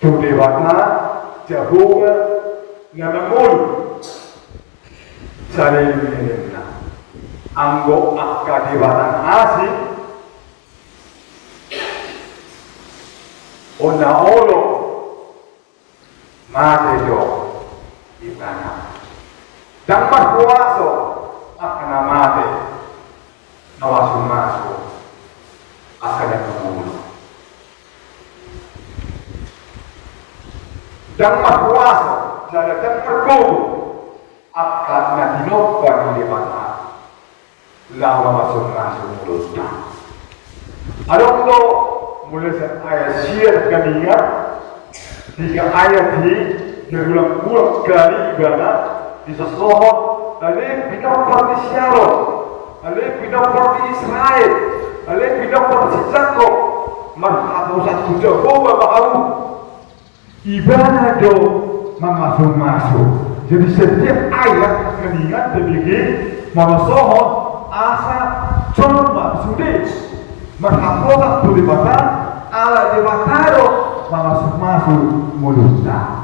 Dewata Jehovah ngamamul sare menena anggo akka dewatan asih ona olo mate do ibana dan kuaso akan mate nawasu masu akan mengamul dan kuaso jadi dan pergulu akan nadinokkan di mana lawa masuk mulutnya. Ada untuk mulai ayat syiar kania tiga ayat di berulang-ulang kali ibadah di sesohon ada bidang parti Syaron, ada bidang parti Israel, ada bidang parti Jakob, merhatu satu Jehovah baru ibadah do masuk. Jadi setiap ayat keningat demikian marasohon asa coba sudah merhapokan tulibatan ala debataro masuk mulutnya.